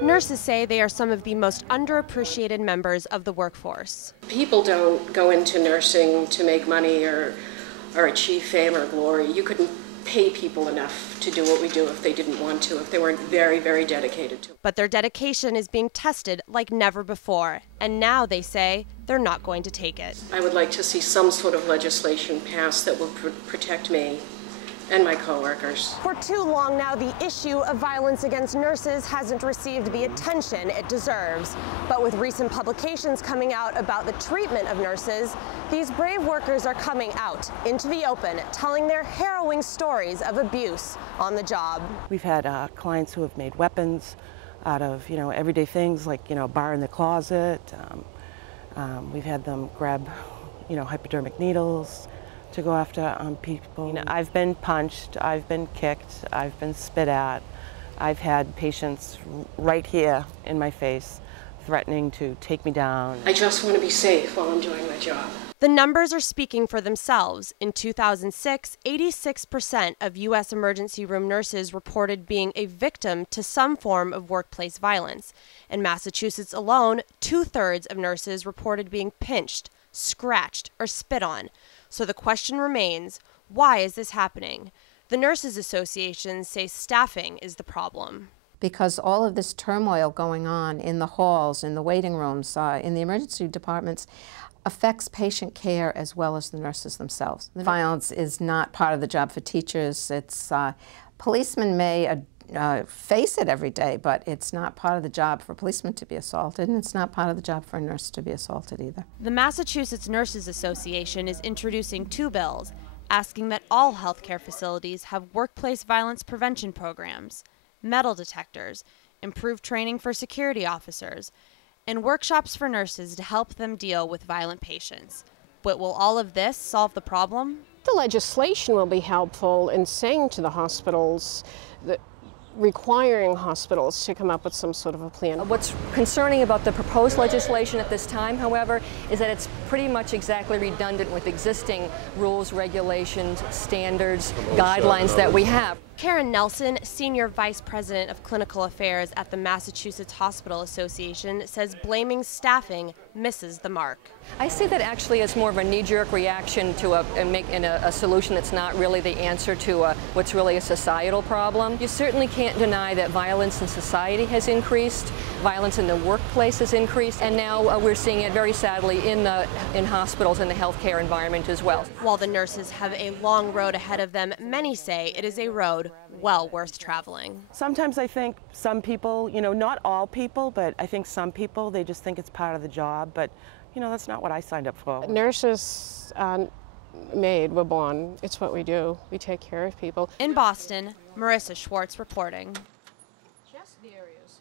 Nurses say they are some of the most underappreciated members of the workforce. People don't go into nursing to make money or achieve fame or glory. You couldn't pay people enough to do what we do if they didn't want to, if they weren't very, very dedicated to it. But their dedication is being tested like never before, and now they say they're not going to take it. I would like to see some sort of legislation passed that will protect me and my coworkers. For too long now, the issue of violence against nurses hasn't received the attention it deserves. But with recent publications coming out about the treatment of nurses, these brave workers are coming out into the open, telling their harrowing stories of abuse on the job. We've had clients who have made weapons out of, everyday things like, a bar in the closet. We've had them grab, hypodermic needles to go after people. I've been punched, I've been kicked, I've been spit at. I've had patients right here in my face threatening to take me down. I just want to be safe while I'm doing my job. The numbers are speaking for themselves. In 2006, 86% of U.S. emergency room nurses reported being a victim to some form of workplace violence. In Massachusetts alone, 2/3 of nurses reported being pinched, scratched, or spit on. So the question remains, why is this happening? The Nurses Association say staffing is the problem. Because all of this turmoil going on in the halls, in the waiting rooms, in the emergency departments, affects patient care as well as the nurses themselves. The violence is not part of the job for teachers. It's policemen may face it every day, but it's not part of the job for a policeman to be assaulted, and it's not part of the job for a nurse to be assaulted either. The Massachusetts Nurses Association is introducing 2 bills, asking that all healthcare facilities have workplace violence prevention programs, metal detectors, improved training for security officers, and workshops for nurses to help them deal with violent patients. But will all of this solve the problem? The legislation will be helpful in saying to the hospitals that requiring hospitals to come up with some sort of a plan. What's concerning about the proposed legislation at this time, however, is that it's pretty much exactly redundant with existing rules, regulations, standards, guidelines that we have. Karen Nelson, Senior Vice President of Clinical Affairs at the Massachusetts Hospital Association, says blaming staffing misses the mark. I see that actually as more of a knee-jerk reaction to a solution that's not really the answer to what's really a societal problem. You certainly can't deny that violence in society has increased, violence in the workplace has increased, and now we're seeing it very sadly in hospitals and the healthcare environment as well. While the nurses have a long road ahead of them, many say it is a road well worth traveling. Sometimes I think some people, not all people, but I think some people, they just think it's part of the job, but that's not what I signed up for. Nurses aren't made, we're born. It's what we do. We take care of people. In Boston, Marissa Schwartz reporting. Just the areas.